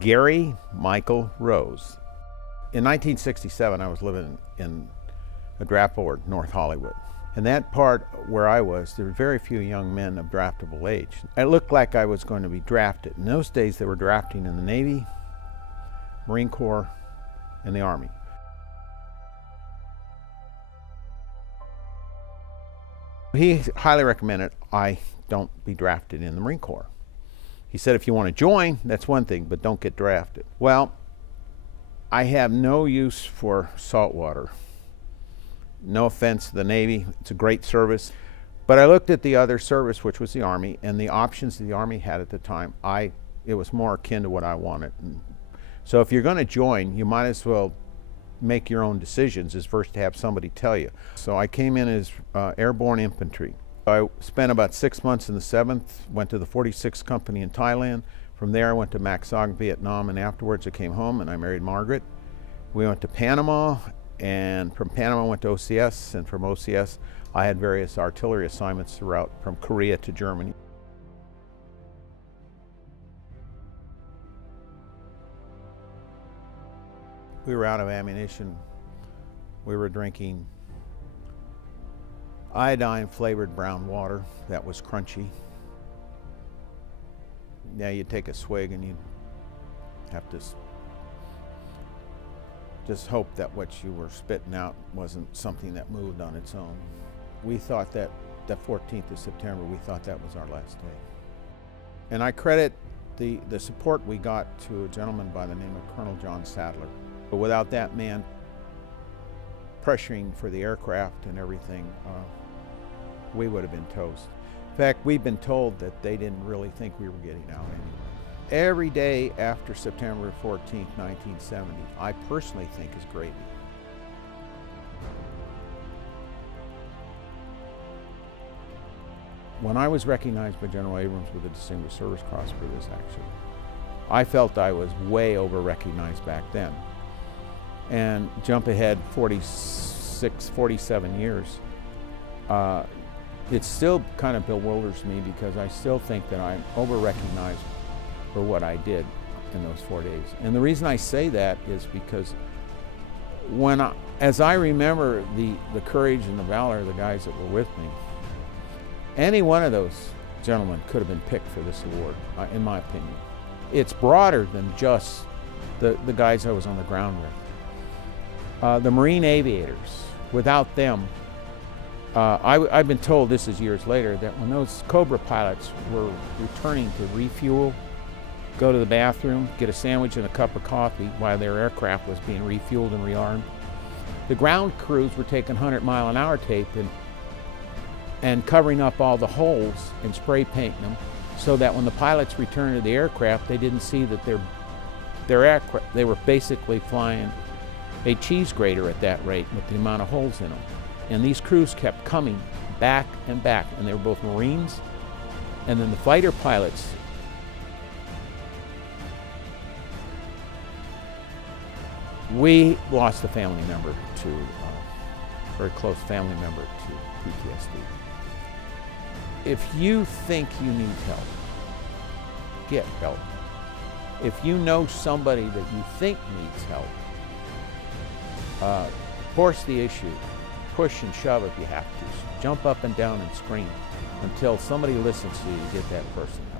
Gary Michael Rose. In 1967, I was living in a draft board, North Hollywood. And that part where I was, there were very few young men of draftable age. It looked like I was going to be drafted. In those days, they were drafting in the Navy, Marine Corps, and the Army. He highly recommended I don't be drafted in the Marine Corps. He said, if you want to join, that's one thing, but don't get drafted. Well, I have no use for saltwater. No offense to the Navy, it's a great service. But I looked at the other service, which was the Army, and the options the Army had at the time, it was more akin to what I wanted. And so if you're going to join, you might as well make your own decisions as first to have somebody tell you. So I came in as airborne infantry. I spent about 6 months in the 7th, went to the 46th Company in Thailand. From there I went to Mac Song, Vietnam, and afterwards I came home and I married Margaret. We went to Panama, and from Panama I went to OCS, and from OCS I had various artillery assignments throughout, from Korea to Germany. We were out of ammunition. We were drinking iodine-flavored brown water that was crunchy. Yeah, you'd take a swig and you'd have to just hope that what you were spitting out wasn't something that moved on its own. We thought that the 14th of September, we thought that was our last day. And I credit the support we got to a gentleman by the name of Colonel John Sadler. But without that man pressuring for the aircraft and everything, we would have been toast. In fact, we've been told that they didn't really think we were getting out anyway. Every day after September 14, 1970, I personally think is gravy. When I was recognized by General Abrams with the Distinguished Service Cross for this action, I felt I was way over recognized back then. And jump ahead 46, 47 years, it still kind of bewilders me because I still think that I'm over-recognized for what I did in those 4 days. And the reason I say that is because as I remember the courage and the valor of the guys that were with me, any one of those gentlemen could have been picked for this award, in my opinion. It's broader than just the guys I was on the ground with. The Marine aviators, without them, I've been told, this is years later, that when those Cobra pilots were returning to refuel, go to the bathroom, get a sandwich and a cup of coffee while their aircraft was being refueled and rearmed, the ground crews were taking 100-mile-an-hour tape and covering up all the holes and spray painting them so that when the pilots returned to the aircraft, they didn't see that their aircraft, they were basically flying a cheese grater at that rate with the amount of holes in them. And these crews kept coming back and back, and they were both Marines and then the fighter pilots. We lost a family member very close family member to PTSD. If you think you need help, get help. If you know somebody that you think needs help, force the issue, push and shove if you have to. Jump up and down and scream until somebody listens to you to get that person help.